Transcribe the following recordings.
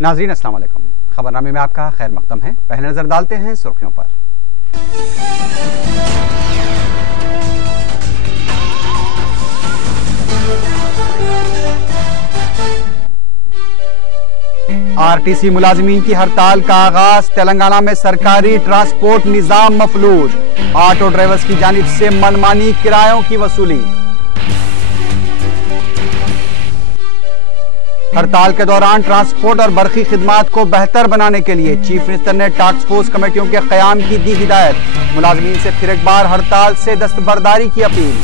नाजरीन अस्सलाम वालेकुम। खबरनामे में आपका खैर मकदम है। पहले नजर डालते हैं सुर्खियों पर। आरटीसी मुलाजिमीन की हड़ताल का आगाज। तेलंगाना में सरकारी ट्रांसपोर्ट निजाम मफलूज। ऑटो ड्राइवर्स की जानिब से मनमानी किरायों की वसूली। हड़ताल के दौरान ट्रांसपोर्ट और बरकी खिदमात को बेहतर बनाने के लिए चीफ मिनिस्टर ने टास्क फोर्स कमेटियों के क़याम की दी हिदायत। मुलाजिमीन से फिर एक बार हड़ताल से दस्तबरदारी की अपील।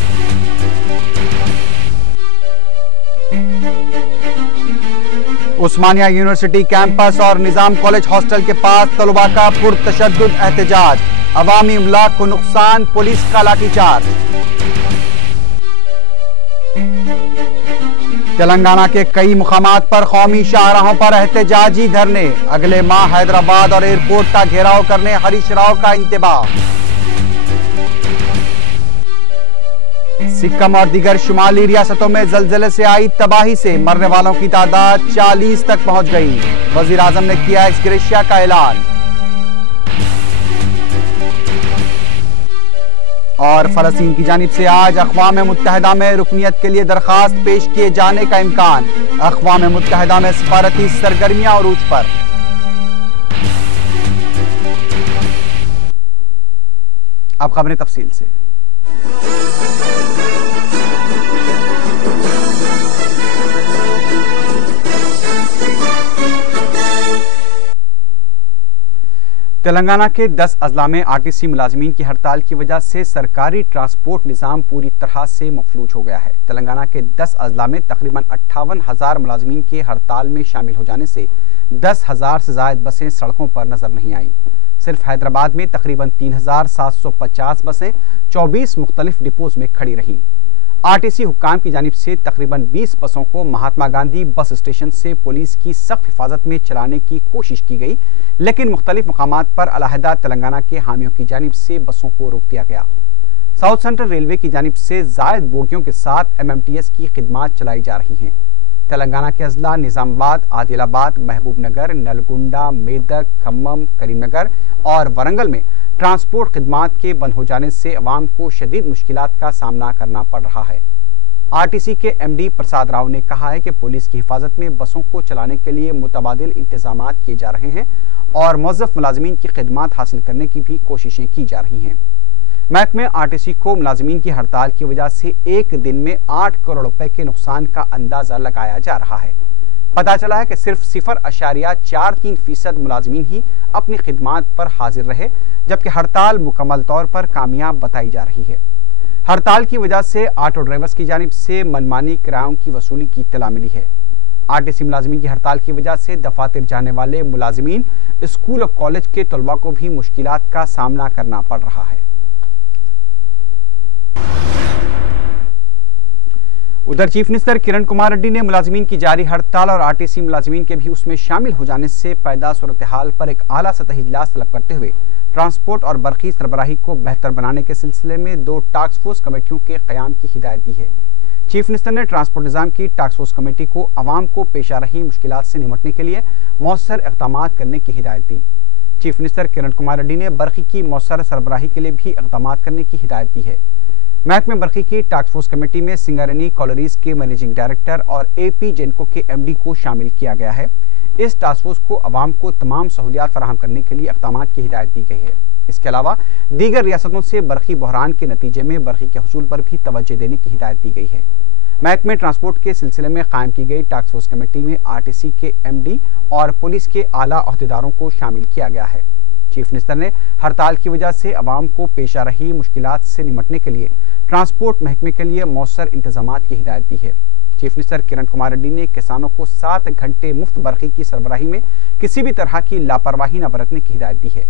उस्मानिया यूनिवर्सिटी कैंपस और निजाम कॉलेज हॉस्टल के पास तलबा का पुरतशद्दुद एहतजाज। अवामी इमलाक को नुकसान, पुलिस का लाठीचार्ज। तेलंगाना के कई मुकामात पर कौमी शाहराहों पर एहतजाजी धरने। अगले माह हैदराबाद और एयरपोर्ट का घेराव करने हरीश राव का इंतबाह। सिक्किम और दीगर शुमाली रियासतों में जलजले से आई तबाही से मरने वालों की तादाद 40 तक पहुंच गई। वजीर आजम ने किया एक्स ग्रेशिया का ऐलान। और फलस्तीन की जानिब से आज अक़वाम मुत्तहिदा में रुकनियत के लिए दरखास्त पेश किए जाने का इम्कान। अक़वाम मुत्तहिदा में सफारती सरगर्मियां अरूज पर। अब खबरें तफसील से। तेलंगाना के 10 अजला में आरटीसी मुलाजिमीन की हड़ताल की वजह से सरकारी ट्रांसपोर्ट निज़ाम पूरी तरह से मफलूज हो गया है। तेलंगाना के 10 अजला में तकरीबन 58,000 मुलाजिमीन के हड़ताल में शामिल हो जाने से 10,000 से ज़ायद बसें सड़कों पर नजर नहीं आईं। सिर्फ हैदराबाद में तकरीबन 3,750 बसें 24 मुख्तलिफ डिपोज में खड़ी रहीं। आरटीसी हुक्काम की जानिब से तकरीबन 20 बसों को महात्मा गांधी बस स्टेशन से पुलिस की सख्त हिफाजत में चलाने की कोशिश की गई, लेकिन मुख्तलिफ मकामात पर अलहदा तेलंगाना के हामियों की जानिब से बसों को रोक दिया गया। साउथ सेंट्रल रेलवे की जानिब से जायद बोगियों के साथ MMTS की खिदमात चलाई जा रही हैं। तेलंगाना के अजला निजामाबाद, आदिलाबाद, महबूबनगर, नलगुंडा, मेदक, खम्मम, करीमनगर और वरंगल में ट्रांसपोर्ट खिदमात के बंद हो जाने से अवाम को शदीद मुश्किलात का सामना करना पड़ रहा है। आरटीसी के MD प्रसाद राव ने कहा है कि पुलिस की हिफाजत में बसों को चलाने के लिए मुतबादिल इंतजाम किए जा रहे हैं और मुअज़्ज़फ़ मुलाजिमीन की खिदमात हासिल करने की भी कोशिशें की जा रही हैं। महकमे आरटीसी को मुलाजिमीन की हड़ताल की वजह से एक दिन में 8 करोड़ रुपए के नुकसान का अंदाजा लगाया जा रहा है। पता चला है कि सिर्फ 0.43% मुलाजिमीन ही अपनी खिदमात पर हाजिर रहे, जबकि हड़ताल मुकम्मल तौर पर कामयाब बताई जा रही है। हड़ताल की वजह से ऑटो ड्राइवर्स की जानिब से मनमानी किरायों की वसूली की इत्तला मिली है। आरटीसी मुलाजिमीन की हड़ताल की वजह से दफातर जाने वाले मुलाजिमीन स्कूल और कॉलेज के तलबा को भी मुश्किलात का सामना करना पड़ रहा है। उधर चीफ मिनिस्टर किरण कुमार रेड्डी ने मुलाजिमीन की जारी हड़ताल और आरटीसी मुलाजिमीन के भी उसमें शामिल हो जाने से पैदा सूरत हाल पर एक आला सतही इजलास तलब करते हुए ट्रांसपोर्ट और बरकी सरबराही को बेहतर बनाने के सिलसिले में 2 टास्क फोर्स कमेटियों के क़याम की हिदायत दी है। चीफ मिनिस्टर ने ट्रांसपोर्ट निज़ाम की टास्क फोर्स कमेटी को अवाम को पेश आ रही मुश्किलात से निपटने के लिए मौसर इक़दाम करने की हिदायत दी। चीफ मिनिस्टर किरण कुमार रेड्डी ने बरकी की मौसर सरबराही के लिए भी इक़दाम करने की हिदायत दी है। महकमे बरकी की टास्क फोर्स कमेटी में सिंगारेनी कॉलरीज के मैनेजिंग डायरेक्टर और AP जेनको के MD को शामिल किया गया है। इस टास्क फोर्स को अवाम को तमाम सहूलियात फराहम करने के लिए इक़दाम की हिदायत दी गई है। इसके अलावा दीगर रियासतों से बरकी बहरान के नतीजे में बरकी के हसूल पर भी तवज्जो देने की हिदायत दी गई है। महकमे ट्रांसपोर्ट के सिलसिले में कायम की गई टास्क फोर्स कमेटी में आरटीसी के MD और पुलिस के आला अहदेदारों को शामिल किया गया है। चीफ मिनिस्टर ने हड़ताल की वजह से अवाम को पेश आ रही मुश्किलात से निपटने के लिए ट्रांसपोर्ट महकमे के लिए मौसर इंतजामात की हिदायत दी है। चीफ मिनिस्टर किरण कुमार रेड्डी ने किसानों को 7 घंटे मुफ्त बरकी की सरबराही में किसी भी तरह की लापरवाही न बरतने की हिदायत दी है।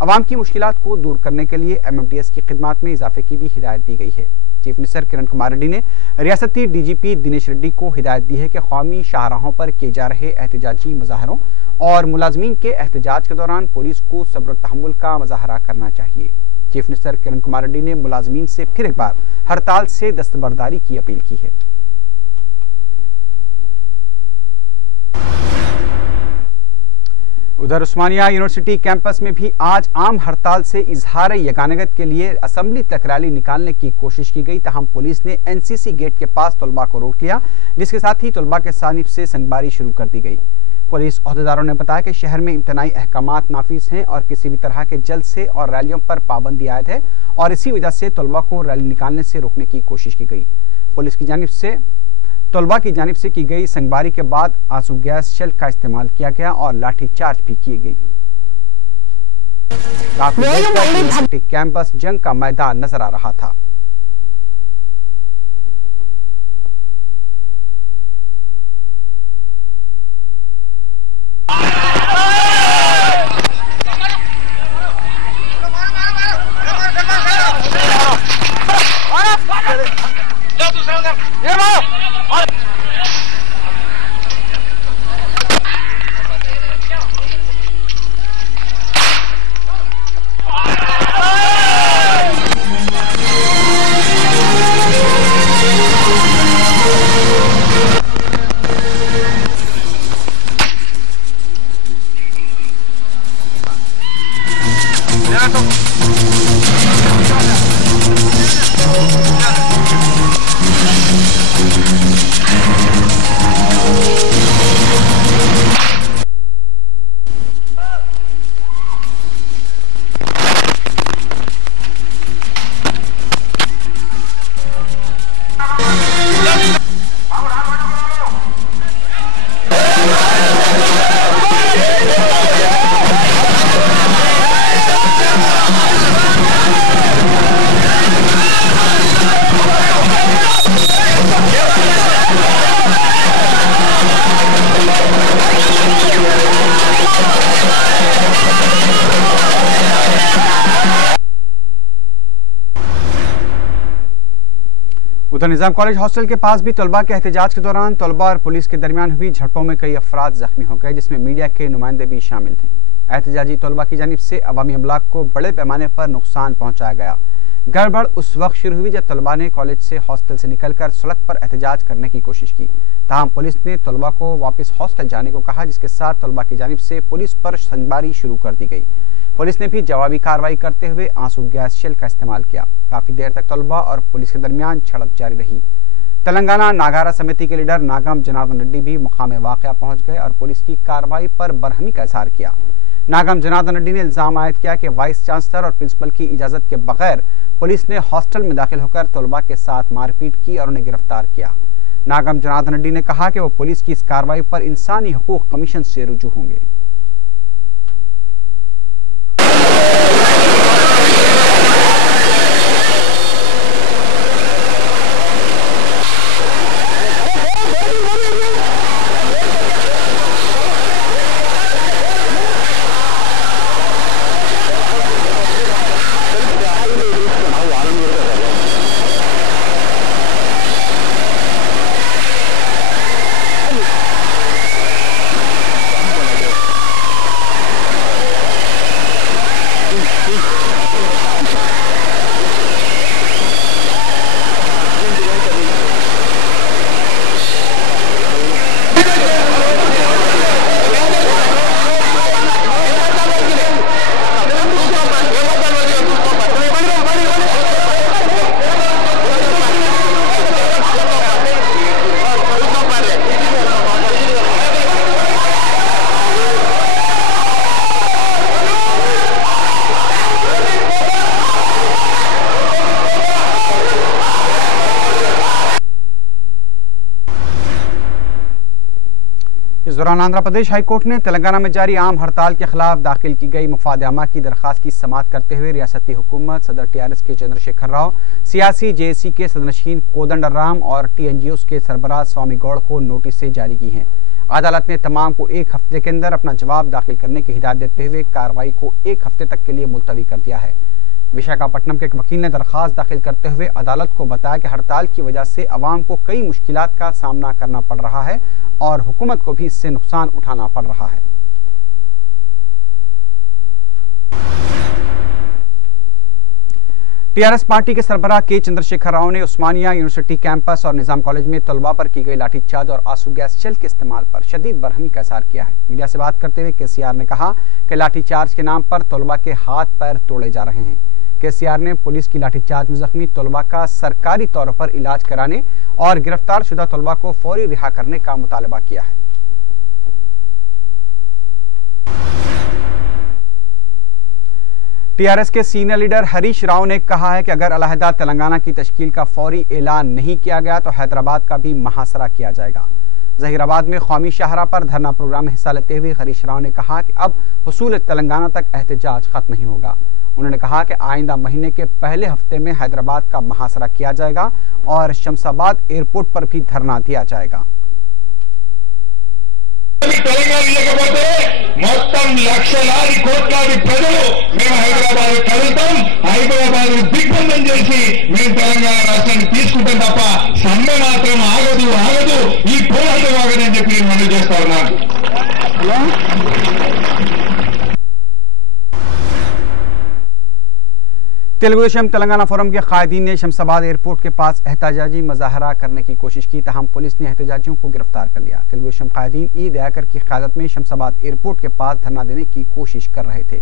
अवाम की मुश्किलात को दूर करने के लिए MMTS की खिदमात में इजाफे की भी हिदायत दी गई है। चीफ मिनिस्टर किरण कुमार रेड्डी ने रियासती DGP दिनेश रेड्डी को हिदायत दी है कि कौमी शाहराहों पर किए जा रहे एहतजाजी मुजाहरों और मुलाजमीन के एहतजाज के दौरान पुलिस को सब्र तहम्मुल का मुजाहरा करना चाहिए। चीफ मिनिस्टर किरण कुमार रेड्डी ने मुलाजमीन से फिर एक बार हड़ताल से दस्तबरदारी की अपील की है। उधर उस्मानिया यूनिवर्सिटी कैंपस में भी आज आम हड़ताल से इजहार यगानगत के लिए असेंबली तक रैली निकालने की कोशिश की गई। तहम पुलिस ने एनसीसी गेट के पास तलबा को रोक लिया, जिसके साथ ही तलबा के जानिब से संगबारी शुरू कर दी गई। पुलिस अहदेदारों ने बताया कि शहर में इम्तनाई अहकामात नाफिज हैं और किसी भी तरह के जलसे और रैलियों पर पाबंदी आयद है और इसी वजह से तलबा को रैली निकालने से रोकने की कोशिश की गई। पुलिस की जानिब से तलबा की जानिब से की गई संगबारी के बाद आंसू गैस शेल का इस्तेमाल किया गया और लाठीचार्ज भी की गई। काफी देर तक यूनिवर्सिटी कैंपस जंग का मैदान नजर आ रहा था। उधर निजाम कॉलेज हॉस्टल के पास भी तलबा के एहतजाज के दौरान तलबा और पुलिस के दरमियान हुई झड़पों में कई अफराद जख्मी हो गए, जिसमें मीडिया के नुमाइंदे भी शामिल थे। एहतजाजी तलबा की जानिब से अवामी अमलाक को बड़े पैमाने पर नुकसान पहुंचाया गया। गड़बड़ उस वक्त शुरू हुई जब तलबा ने कॉलेज से हॉस्टल से निकलकर सड़क पर एहतजाज करने की कोशिश की। ताहम पुलिस ने तलबा को वापस हॉस्टल जाने को कहा, जिसके साथ तलबा की जानिब से पुलिस पर संगबारी शुरू कर दी गई। पुलिस ने भी जवाबी कार्रवाई करते हुए आंसू गैस शेल का इस्तेमाल किया। काफी देर तक तलबा और पुलिस के दरमियान झड़प जारी रही। तेलंगाना नागारा समिति के लीडर नागम जनार्दन रेड्डी भी मुकाम वाक़या पहुंच गए और पुलिस की कार्रवाई पर बरहमी का इजहार किया। नागम जनार्दन रेड्डी ने इल्जाम आयद किया कि वाइस चांसलर और प्रिंसिपल की इजाजत के बगैर पुलिस ने हॉस्टल में दाखिल होकर तलबा के साथ मारपीट की और उन्हें गिरफ्तार किया। नागम जनार्दन रेड्डी ने कहा कि वो पुलिस की इस कार्रवाई पर इंसानी हकूक कमीशन से रुजू होंगे। इस दौरान आंध्र प्रदेश हाईकोर्ट ने तेलंगाना में जारी आम हड़ताल के खिलाफ दाखिल की गई मुफादनामा की दरखास्त की समाअत करते हुए रियासती हुकूमत, सदर टीआरएस के चंद्रशेखर राव, सियासी जेएसी के सदनशीन कोदंडराम और टीएनजीओस के सरबराह स्वामी गौड़ को नोटिस जारी की हैं। अदालत ने तमाम को 1 हफ्ते के अंदर अपना जवाब दाखिल करने की हिदायत देते हुए कार्रवाई को 1 हफ्ते तक के लिए मुलतवी कर दिया है। विशाखापट्टनम के एक वकील ने दरखास्त दाखिल करते हुए अदालत को बताया कि हड़ताल की वजह से अवाम को कई मुश्किलात का सामना करना पड़ रहा है और हुकूमत को भी इससे नुकसान उठाना पड़ रहा है। टीआरएस पार्टी के सरबराह के चंद्रशेखर राव ने उस्मानिया यूनिवर्सिटी कैंपस और निजाम कॉलेज में तलबा पर की गई लाठीचार्ज और आंसू गैस शेल के इस्तेमाल पर शदीद बरहमी का इज़हार किया है। मीडिया से बात करते हुए केसीआर ने कहा कि लाठीचार्ज के नाम पर तलबा के हाथ पैर तोड़े जा रहे हैं। केसीआर ने पुलिस की लाठीचार्ज में जख्मी तलबा का सरकारी तौर पर इलाज कराने और गिरफ्तार शुदा तलबा को फौरी रिहा करने का मुतालबा किया है। टीआरएस के सीनियर लीडर हरीश राव ने कहा है कि अगर अलहदा तेलंगाना की तश्कील का फौरी ऐलान नहीं किया गया तो हैदराबाद का भी मुहासरा किया जाएगा। जहीराबाद में कौमी शाहरा पर धरना प्रोग्राम में हिस्सा लेते हुए हरीश राव ने कहा कि अब हुसूल तेलंगाना तक एहतजाज खत्म नहीं होगा। उन्होंने कहा कि आइंदा महीने के पहले हफ्ते में हैदराबाद का मुहासरा किया जाएगा और शमशाबाद एयरपोर्ट पर भी धरना दिया जाएगा। మొత్తం లక్షలాది కోట్లాది ప్రజలు మేము హైదరాబాద్ కలుగుతాం, హైదరాబాద్ దిగ్బంధం చేసి మేము తెలంగాణ రాష్ట్రాన్ని తీసుకుంటాం తప్ప సమ్మె మాత్రం ఆగదు ఈ పోరాటం ఆగదని చెప్పి మనం చేస్తా ఉన్నాం। तेलुगु देशम तेलंगाना फोरम के कायदीन ने शमशाबाद एयरपोर्ट के पास एहतजाजी मुजाहरा करने की कोशिश की, तहम पुलिस ने एहतजाजियों को गिरफ्तार कर लिया। तेलुगु देशम कायदीन ई दयाकर की क़यादत में शमशाबाद एयरपोर्ट के पास धरना देने की कोशिश कर रहे थे।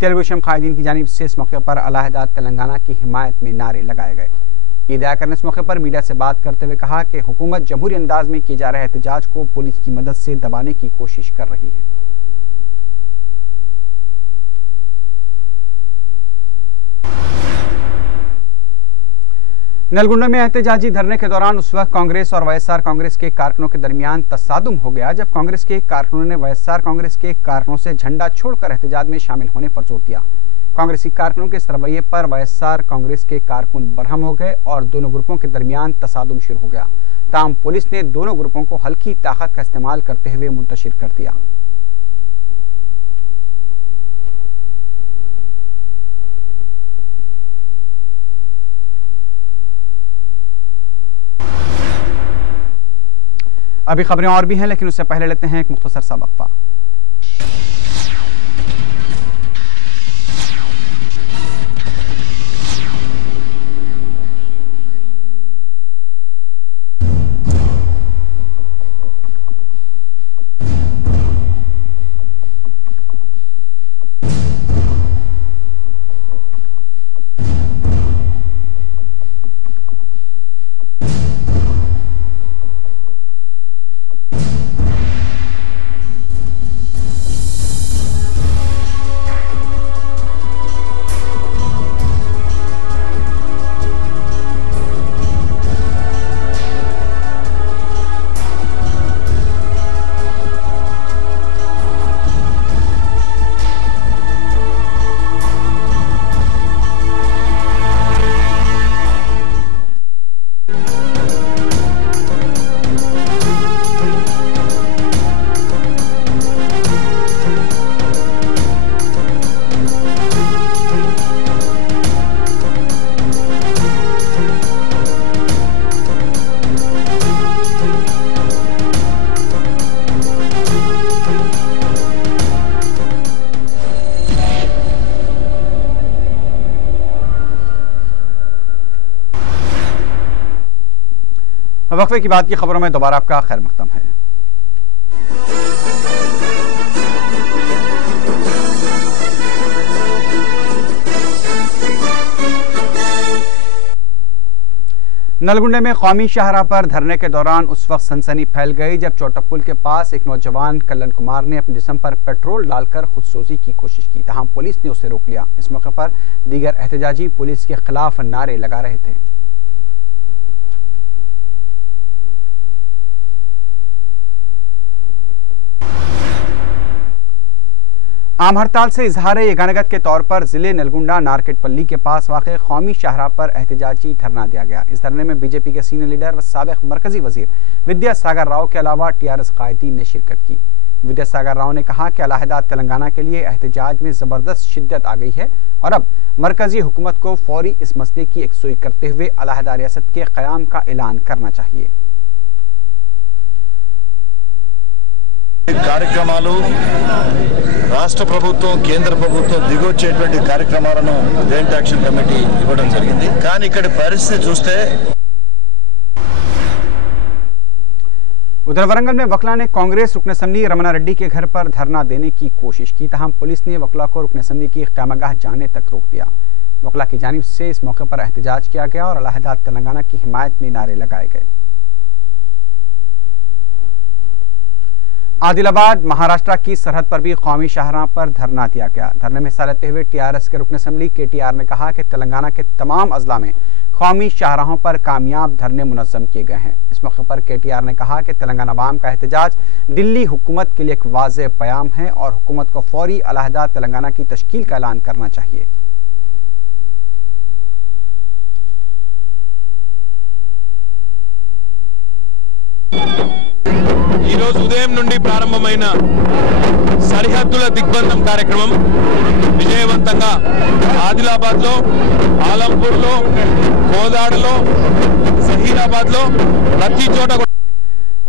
तेलुगु देशम कायदीन की जानिब से इस मौके पर अलहदा तेलंगाना की हिमायत में नारे लगाए गए। ई दयाकर ने इस मौके पर मीडिया से बात करते हुए कहा कि हुकूमत जमहूरी अंदाज में किए जा रहे एहतजाज को पुलिस की मदद से दबाने की कोशिश कर रही है। नलगुंडा में एहतजाजी धरने के दौरान उस वक्त कांग्रेस और वाईएसआर कांग्रेस के कारकुनों के दरमियान तसादुम हो गया जब कांग्रेस के कारकुनों ने वाईएसआर कांग्रेस के कारकुनों से झंडा छोड़कर एहतजाज में शामिल होने पर जोर दिया। कांग्रेसी कारकुनों के इस रवैये पर वाईएसआर कांग्रेस के कारकुन बरहम हो गए और दोनों ग्रुपों के दरमियान तसादुम शुरू हो गया। ताहम पुलिस ने दोनों ग्रुपों को हल्की ताकत का इस्तेमाल करते हुए मुंतशिर कर दिया। अभी खबरें और भी हैं, लेकिन उससे पहले लेते हैं एक मुख्तसर सा वक्फा। वक्फे की बात की खबरों में दोबारा आपका खैर मकदम है। नलगुंडे में कौमी शाहरा पर धरने के दौरान उस वक्त सनसनी फैल गई जब चौटपुल के पास एक नौजवान कल्याण कुमार ने अपने जिस्म पर पेट्रोल डालकर खुदसोजी की कोशिश की, तहम पुलिस ने उसे रोक लिया। इस मौके पर दीगर एहतजाजी पुलिस के खिलाफ नारे लगा रहे थे। आम हड़ताल से इजहार यगानगत के तौर पर जिले नलगुंडा नारकेटपल्ली के पास वाक़े कौमी शाहरा पर एहतजाजी धरना दिया गया। इस धरने में बीजेपी के सीनियर लीडर व साबिक मरकजी वजीर विद्यासागर राव के अलावा टीआरएस कायदीन ने शिरकत की। विद्यासागर राव ने कहा कि अलहदा तेलंगाना के लिए एहतजाज में ज़बरदस्त शिद्दत आ गई है और अब मरकजी हुकूमत को फौरी इस मसले की यकसुई करते हुए अलहदा रियासत के क़याम का ऐलान करना चाहिए। కార్యక్రమాలు రాష్ట్ర ప్రభుత్వం కేంద్ర ప్రభుత్వం దిగొచ్చేటువంటి కార్యక్రమాలను జాయింట్ యాక్షన్ కమిటీ ఇవ్వడం జరిగింది. కానీ ఇక్కడ పరిస్థితి చూస్తే उधर वरंगल में वकला ने कांग्रेस रुकन असम्बली रमना रेड्डी के घर पर धरना देने की कोशिश की, तहम पुलिस ने वकला को रुकन असम्बली की क़यामगाह जाने तक रोक दिया। वकला की जानिब से इस मौके पर एहतजाज किया गया और अलहदा तेलंगाना की हिमायत में नारे लगाए गए। आदिलाबाद महाराष्ट्र की सरहद पर भी कौमी शाहराह पर धरना दिया गया। धरने में हिस्सा लेते हुए टीआरएस के रुकन असम्बली KTR ने कहा कि तेलंगाना के तमाम अजला में कौमी शाहराहों पर कामयाब धरने मुनज़्ज़म किए गए हैं। इस मौके पर KTR ने कहा कि तेलंगाना अवाम का एहतजाज दिल्ली हुकूमत के लिए एक वाज़ेह पैगाम है और हुकूमत को फौरी अलहदा तेलंगाना की तश्कील का ऐलान करना चाहिए। ఈ రోజు ఉదయం నుండి ప్రారంభమైన సరిహద్దుల దిగ్బంధం కార్యక్రమం విజయవంతంగా ఆదిలాబాద్లో, ఆలంపూర్లో, కోదాడలో, జహీరాబాద్లో ప్రతి చోట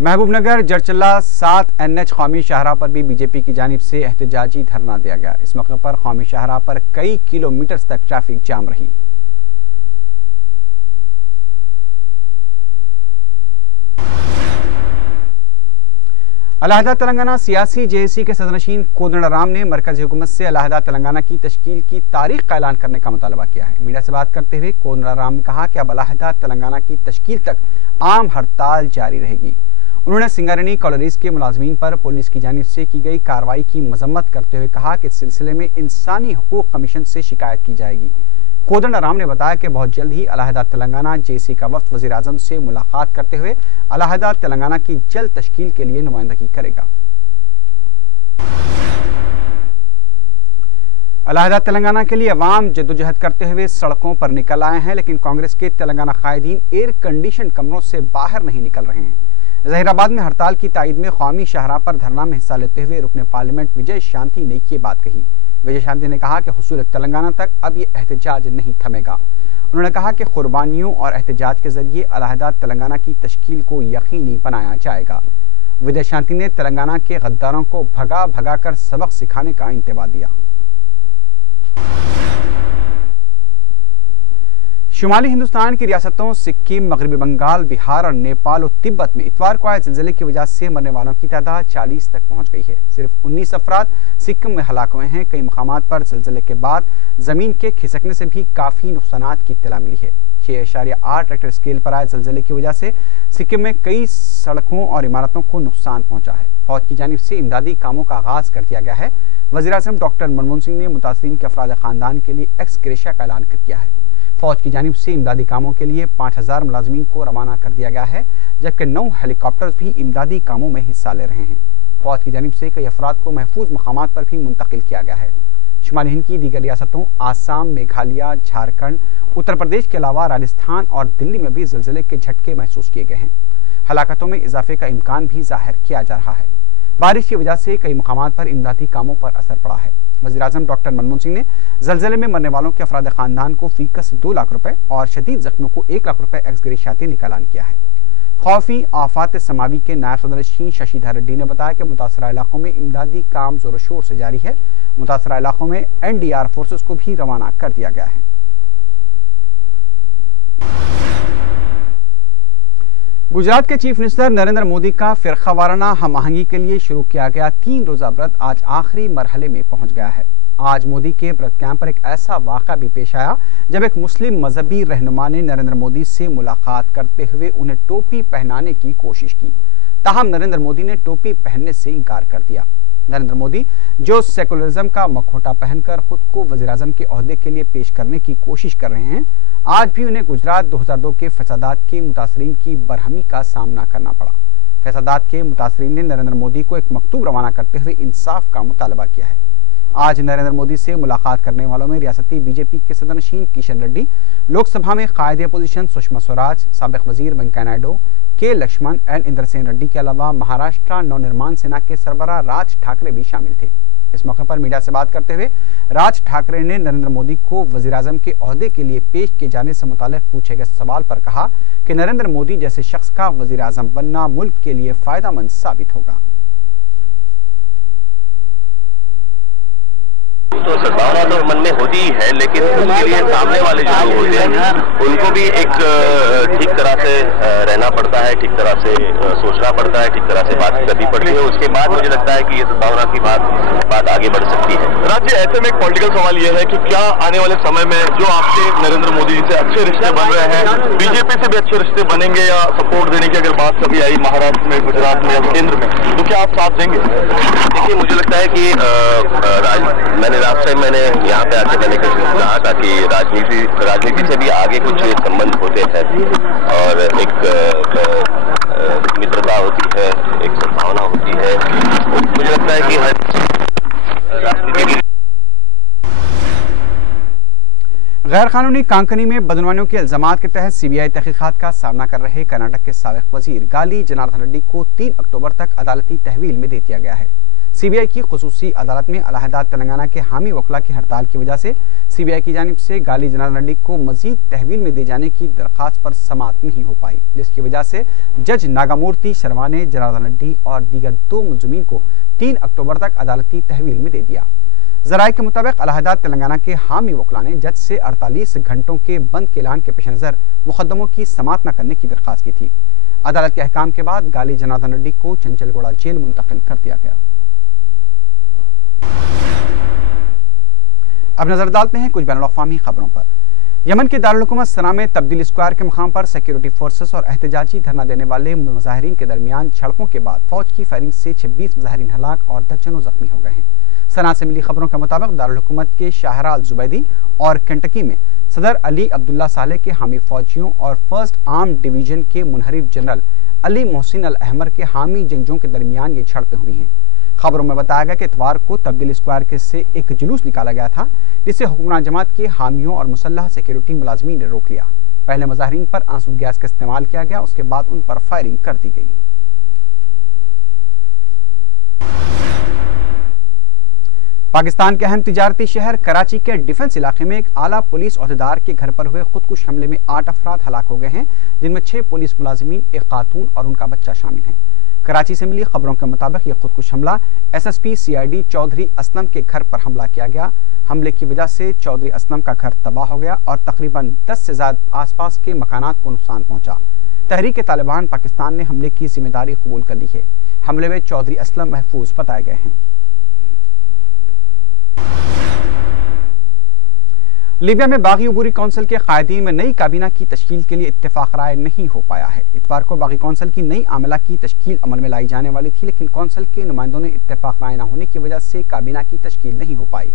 महबूबनगर जरचल्ला 7 NH कौमी शाहराह पर भी बीजेपी की जानिब से एहतजाजी धरना दिया गया। इस मौके पर कौमी शाहराह पर कई किलोमीटर तक ट्रैफिक जाम रही। अलहदा तेलंगाना सियासी JAC के सदरनशीन कोदंडराम ने मरकजी हुकूमत से अलहदा तेलंगाना की तश्कील की तारीख का ऐलान करने का मुतालबा किया है। मीडिया से बात करते हुए कोदंडराम ने कहा कि अब अलहदा तेलंगाना की तश्कील तक आम हड़ताल जारी रहेगी। उन्होंने सिंगारेनी कॉलोनीज के मुलाजमीन पर पुलिस की जानिब से की गई कार्रवाई की मजम्मत करते हुए कहा कि इस सिलसिले में इंसानी हुकूक कमीशन से शिकायत की जाएगी। कोदंडराम ने बताया कि बहुत जल्द ही अलहदा तेलंगाना JAC का वफ्द वज़ीर आज़म से मुलाकात करते हुए अलहदा तेलंगाना की जल्द तश्कील के लिए नुमाइंदगी करेगा। अलहदा तेलंगाना के लिए अवाम जद्दोजहद करते हुए सड़कों पर निकल आए हैं, लेकिन कांग्रेस के तेलंगाना कायदीन एयर कंडीशन कमरों से बाहर नहीं निकल रहे हैं। जहीराबाद में हड़ताल की तायद में कौमी शाहराह पर धरना में हिस्सा लेते हुए रुकने पार्लियामेंट विजय शांति ने ये बात कही। विजय शांति ने कहा कि हुसूल तेलंगाना तक अब ये एहतजाज नहीं थमेगा। उन्होंने कहा कि कुर्बानियों और एहतजाज के जरिए अलहदा तेलंगाना की तश्कील को यकीनी बनाया जाएगा। विजय शांति ने तेलंगाना के गद्दारों को भगा भगा कर सबक सिखाने का इंतबा दिया। शुमाली हिंदुस्तान की रियासतों सिक्किम, मगरबी बंगाल, बिहार और नेपाल और तिब्बत में इतवार को आए ज़िलज़िले की वजह से मरने वालों की तादाद 40 तक पहुंच गई है। सिर्फ 19 अफराद सिक्किम में हलाक हुए हैं। कई मकामात पर ज़िलज़िले के बाद ज़मीन के खिसकने से भी काफ़ी नुकसानात की इत्तला मिली है। 6.8 रेक्टर स्केल पर आए ज़िलज़िले की वजह से सिक्किम में कई सड़कों और इमारतों को नुकसान पहुंचा है। फौज की जानिब से इमदादी कामों का आगाज़ कर दिया गया है। वज़ीर आज़म डॉक्टर मनमोहन सिंह ने मुतासरीन के अफराद ख़ानदान के लिए एक्स ग्रेशिया का ऐलान कर दिया है। फौज की जानिब से इमदादी कामों के लिए 5000 मुलाजमीन को रवाना कर दिया गया है, जबकि 9 हेलीकॉप्टर्स भी इमदादी कामों में हिस्सा ले रहे हैं। फौज की जानिब से कई अफराद को महफूज मकामात पर भी मुंतकिल किया गया है। शुमाली हिंद की दीगर रियासतों आसाम, मेघालय, झारखंड, उत्तर प्रदेश के अलावा राजस्थान और दिल्ली में भी ज़िलज़िले के झटके महसूस किए गए हैं। हलाकतों में इजाफे का इम्कान भी जाहिर किया जा रहा है। बारिश की वजह से कई मकामात पर इमदादी कामों पर असर पड़ा है। वज़ीर आज़म डॉक्टर मनमोहन सिंह ने ज़लज़ले में मरने वालों के अफराद ख़ानदान को फ़ीकस 2 लाख रुपए और शदीद जख्मियों को 1 लाख रुपए एक्स ग्रेशिया देने का ऐलान किया है। खौफी आफात समावी के नायब सदर शशिधर रेड्डी ने बताया कि मुतासरा इलाकों में इमदादी काम जोर शोर से जारी है। मुतासरा इलाकों में NDR फोर्सेस को भी रवाना कर दिया गया है। गुजरात के चीफ मिनिस्टर नरेंद्र मोदी का फिरका वाराना हम आहंगी के लिए शुरू किया गया 3 रोजा व्रत आज आखिरी मरहले में पहुंच गया है। आज मोदी के व्रत कैंप पर एक ऐसा वाक़ा भी पेश आया जब एक मुस्लिम मजहबी रहनुमा ने नरेंद्र मोदी से मुलाकात करते हुए उन्हें टोपी पहनाने की कोशिश की। ताहम नरेंद्र मोदी ने टोपी पहनने से इनकार कर दिया। नरेंद्र मोदी जो सेकुलरिज्म का मखौटा पहनकर खुद को वज़ीर आज़म के ओहदे के लिए पेश करने की कोशिश कर रहे हैं, आज भी उन्हें गुजरात 2002 के फसादात के मुतासरीन की बरहमी का सामना करना पड़ा। फसादात के मुतासरीन ने नरेंद्र मोदी को एक मकतूब रवाना करते हुए इंसाफ का मुतालबा किया है। आज नरेंद्र मोदी से मुलाकात करने वालों में रियासती बीजेपी के सदरनशीन किशन रेड्डी, लोकसभा में कायदे अपोजिशन सुषमा स्वराज, साबिक वजीर वेंकैया नायडू, के लक्ष्मण एन इंद्रसेन रेड्डी के अलावा महाराष्ट्र नवनिर्माण सेना के सरबराह राज ठाकरे भी शामिल थे। इस मौके पर मीडिया से बात करते हुए राज ठाकरे ने नरेंद्र मोदी को वज़ीर आज़म के ओहदे के लिए पेश किए जाने से मुताल्लिक पूछे गए सवाल पर कहा कि नरेंद्र मोदी जैसे शख्स का वज़ीर आज़म बनना मुल्क के लिए फायदेमंद साबित होगा। तो सद्भावना तो मन में होती ही है, लेकिन उसके लिए सामने वाले जो लोग होते हैं उनको भी एक ठीक तरह से रहना पड़ता है, ठीक तरह से सोचना पड़ता है, ठीक तरह से बात करनी पड़ती है। उसके बाद मुझे लगता है कि ये सद्भावना की बात आगे बढ़ सकती है। राज्य, ऐसे में एक पॉलिटिकल सवाल ये है कि क्या आने वाले समय में जो आपके नरेंद्र मोदी जी से अच्छे रिश्ते बन रहे हैं, बीजेपी से भी अच्छे रिश्ते बनेंगे, या सपोर्ट देने की अगर बात कभी आई महाराष्ट्र में, गुजरात में या केंद्र में, तो क्या आप साथ देंगे? देखिए, मुझे लगता है कि मैंने यहाँ पे आके मैंने कहा था कि राजनीति से भी आगे कुछ संबंध होते हैं और एक मित्रता होती है, एक सद्भावना होती है। मुझे लगता है कि हर राजनीति गैर कानूनी कांकनी में बदनवानियों के इल्जामात के तहत सीबीआई तहकीकात का सामना कर रहे कर्नाटक के साबिक वजीर गाली जनार्दन रेड्डी को 3 अक्टूबर तक अदालती तहवील में दे दिया गया है। सीबीआई की खुसूसी अदालत में अलहदा तेलंगाना के हामी वकला की हड़ताल की वजह से सीबीआई की जानिब से गाली जनार्दन रेड्डी को मजीद तहवील में दे जाने की दरख्वास्त पर समाअत नहीं हो पाई, जिसकी वजह से जज नागामूर्ति शर्मा ने जनार्दन रेड्डी और दीगर 2 मुलजमीन को 3 अक्टूबर तक अदालती तहवील में दे दिया। जराये के मुताबिक अलहदा तेलंगाना के हामी वकला ने जज से 48 घंटों के बंद के ऐलान के पेश नज़र मुकदमों की समाअत न करने की दरख्वास्त की थी। अदालत के अहकाम के बाद गाली जनार्दन रेड्डी को चंचलगौड़ा जेल मुंतकिल कर दिया गया। अब नजर डालते हैं कुछ बैनुल-अक़वामी खबरों पर। यमन के दारुल हुकूमत सना में तब्दील स्क्वायर के मुकाम पर सिक्योरिटी फोर्सेस और एहतजाजी धरना देने वाले मुजाहिरीन के दरमियान झड़पों के बाद फौज की फायरिंग से 26 मुजाहिरीन हलाक और दर्जनों जख्मी हो गए हैं। सना से मिली खबरों के मुताबिक दारुल हुकूमत के शाहरा अल जुबैदी और केंटकी में सदर अली अब्दुल्ला सालेह के हामी फौजियों और फर्स्ट आर्म डिवीजन के मुनहरिफ जनरल अली मोहसिन अल अहमर के हामी जंगजों के दरमियान ये झड़पें हुई हैं। खबरों में बताया गया कि इतवार को तब्दील स्क्वायर से एक जुलूस निकाला गया था, जिसे हुक्मरान जमात के हामियों और मुसल्लह सिक्योरिटी मुलाजमीन ने रोक लिया। पहले मुजाहिरीन पर आंसू गैस का इस्तेमाल किया गया, उसके बाद उन पर फायरिंग कर दी गई। पाकिस्तान के अहम तिजारती शहर कराची के डिफेंस इलाके में एक आला पुलिस ओहदेदार के घर पर हुए खुदकुश हमले में 8 अफराद हलाक हो गए हैं, जिनमें 6 पुलिस मुलाजिमीन, एक खातून और उनका बच्चा शामिल हैं। कराची से मिली खबरों के मुताबिक यह खुदकुश हमला एसएसपी सीआईडी चौधरी असलम के घर पर हमला किया गया। हमले की वजह से चौधरी असलम का घर तबाह हो गया और तकरीबन 10 से ज्यादा आसपास के मकानात को नुकसान पहुंचा। तहरीक तालिबान पाकिस्तान ने हमले की जिम्मेदारी कबूल कर ली है। हमले में चौधरी असलम महफूज बताए गए हैं। लीबिया में बागी अबूरी कौंसिल के कायदीन में नई काबीना की तश्कील के लिए इत्तेफाक राय नहीं हो पाया है। इतवार को बागी कौंसिल की नई आमला की तश्कील अमल में लाई जाने वाली थी, लेकिन कौंसिल के नुमाइंदों ने इत्तेफाक राय न होने की वजह से काबीना की तश्कील नहीं हो पाई।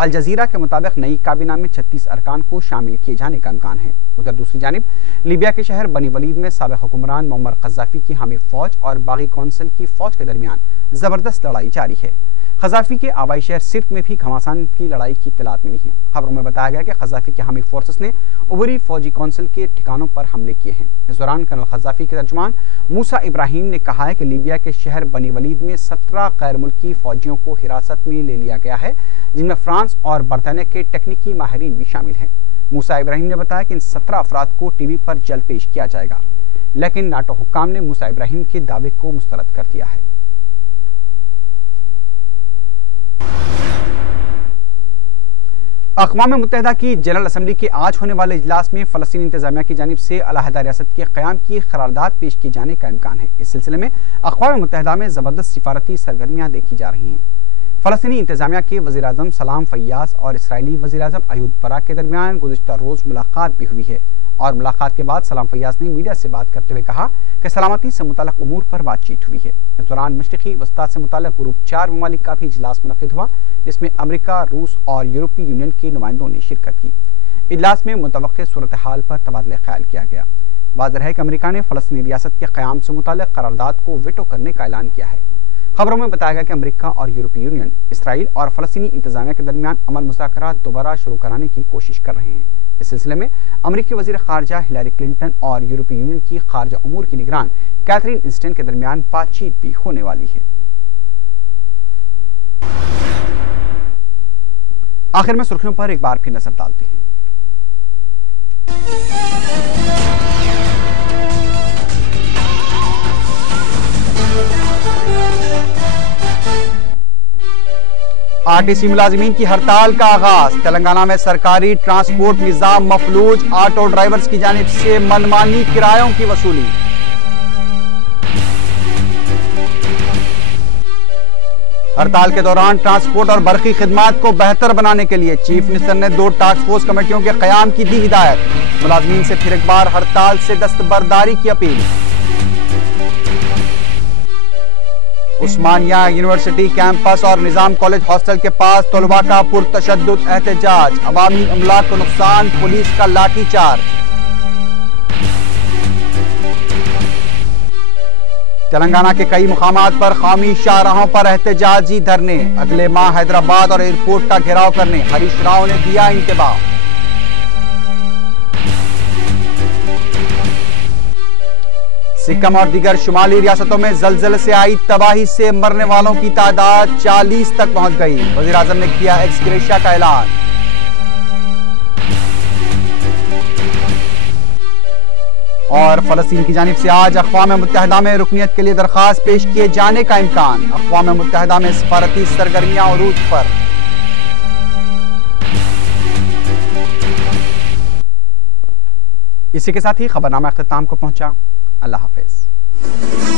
अल जजीरा के मुताबिक नई काबीना में 36 अरकान को शामिल किए जाने का इम्कान है। उधर दूसरी जानिब लीबिया के शहर बनी वलीद में साबिक हुक्मरान मुअम्मर क़ज़्ज़ाफ़ी की हामी फौज और बागी कौंसिल की फौज के दरमियान जबरदस्त लड़ाई जारी है। क़ज़्ज़ाफ़ी के आबाई शहर सिर्त में भी घमासान की लड़ाई की इत्तलात मिली है। खबरों में बताया गया कि क़ज़्ज़ाफ़ी के हामी फोर्सेस ने उबरी फौजी कौंसिल के ठिकानों पर हमले किए हैं। इस दौरान कर्नल क़ज़्ज़ाफ़ी के तर्जुमान मूसा इब्राहिम ने कहा है कि लीबिया के शहर बनी वलीद में 17 गैर मुल्की फौजियों को हिरासत में ले लिया गया है, जिनमें फ्रांस और बरतानिया के टेक्निकी माहिरीन भी शामिल हैं। मूसा इब्राहिम ने बताया कि इन 17 अफराद को टीवी पर जल्द पेश किया जाएगा, लेकिन नाटो हुक्काम ने मूसा इब्राहिम के दावे को मुस्तरद कर दिया है। अक़वाम मुत्तहिदा की जनरल असम्बली के आज होने वाले इजलास में फ़लस्तीनी इंतज़ामिया की जानिब से अलहदा रियासत के क़याम की क़रारदाद पेश किए जाने का इम्कान है। इस सिलसिले में अक़वाम मुत्तहिदा में ज़बरदस्त सिफारती सरगर्मियाँ देखी जा रही हैं। फ़लस्तीनी इंतज़ामिया के वज़ीर आज़म सलाम फ़य्याज़ और इसराइली वज़ीर आज़म अयूद बरा के दरमियान गुज़िश्ता रोज़ मुलाकात भी हुई है और मुलाकात के बाद सलाम फ़य्याज़ ने मीडिया से बात करते हुए कहा कि सलामती से मुताल्लिक़ उमूर पर बातचीत हुई है। इस दौरान मशरिक़ी वस्ता से मुताल्लिक़ ग्रुप 4 ममालिक का भी इजलास मुनक़िद हुआ, जिसमें अमरीका, रूस और यूरोपीय यूनियन के नुमाइंदों ने शिरकत की। इजलास में मुतवक्किल सूरत हाल पर तबादला ख्याल किया गया। वाज़ेह है कि अमरीका ने फ़लस्तीनी रियासत के क़याम से मुताल्लिक़ करारदाद को वेटो करने का ऐलान किया है। खबरों में बताया गया कि अमरीका और यूरोपीय यूनियन इसराइल और फ़लस्तीनी इंतज़ामिया के दरमियान अमन मुज़ाकरात दोबारा शुरू कराने की कोशिश कर रहे हैं। इस सिलसिले में अमरीकी वज़ीर ख़ारजा हिलारी क्लिंटन और यूरोपीय यूनियन की ख़ारजा उमूर की निगरान कैथरीन इंस्टन के दरमियान बातचीत भी होने वाली है। आखिर में सुर्खियों पर एक बार फिर नजर डालते हैं। आरटीसी मुलाजिमीन की हड़ताल का आगाज। तेलंगाना में सरकारी ट्रांसपोर्ट निजाम मफलूज। ऑटो ड्राइवर्स की जानिब से मनमानी किरायों की वसूली। हड़ताल के दौरान ट्रांसपोर्ट और बरकी खिदमात को बेहतर बनाने के लिए चीफ मिनिस्टर ने 2 टास्क फोर्स कमेटियों के कयाम की दी हिदायत। मुलाजमीन से फिर एक बार हड़ताल से दस्तबरदारी की अपील। उस्मानिया यूनिवर्सिटी कैंपस और निजाम कॉलेज हॉस्टल के पास तलबा का पुरतशद्दुद एहतजाज। अवामी अमलाक को नुकसान, पुलिस का लाठीचार्ज। तेलंगाना के कई मुकामात पर कौमी शाहराहों पर एहतजाजी धरने। अगले माह हैदराबाद और एयरपोर्ट का घेराव करने हरीश राव ने दिया इंतबाह। सिक्किम और दीगर शुमाली रियासतों में जलजले से आई तबाही से मरने वालों की तादाद 40 तक पहुंच गई। वजीर आजम ने किया एक्स ग्रेशिया का ऐलान। और फलस्तीन की जानिब से आज अक़वाम मुत्तहिदा में रुकनियत के लिए दरख्वास्त पेश किए जाने का इम्कान। अक़वाम मुत्तहिदा में सफारती सरगर्मियां उरूज पर। इसी के साथ ही खबरनामा अख्ताम को पहुंचा। अल्लाह हाफिज।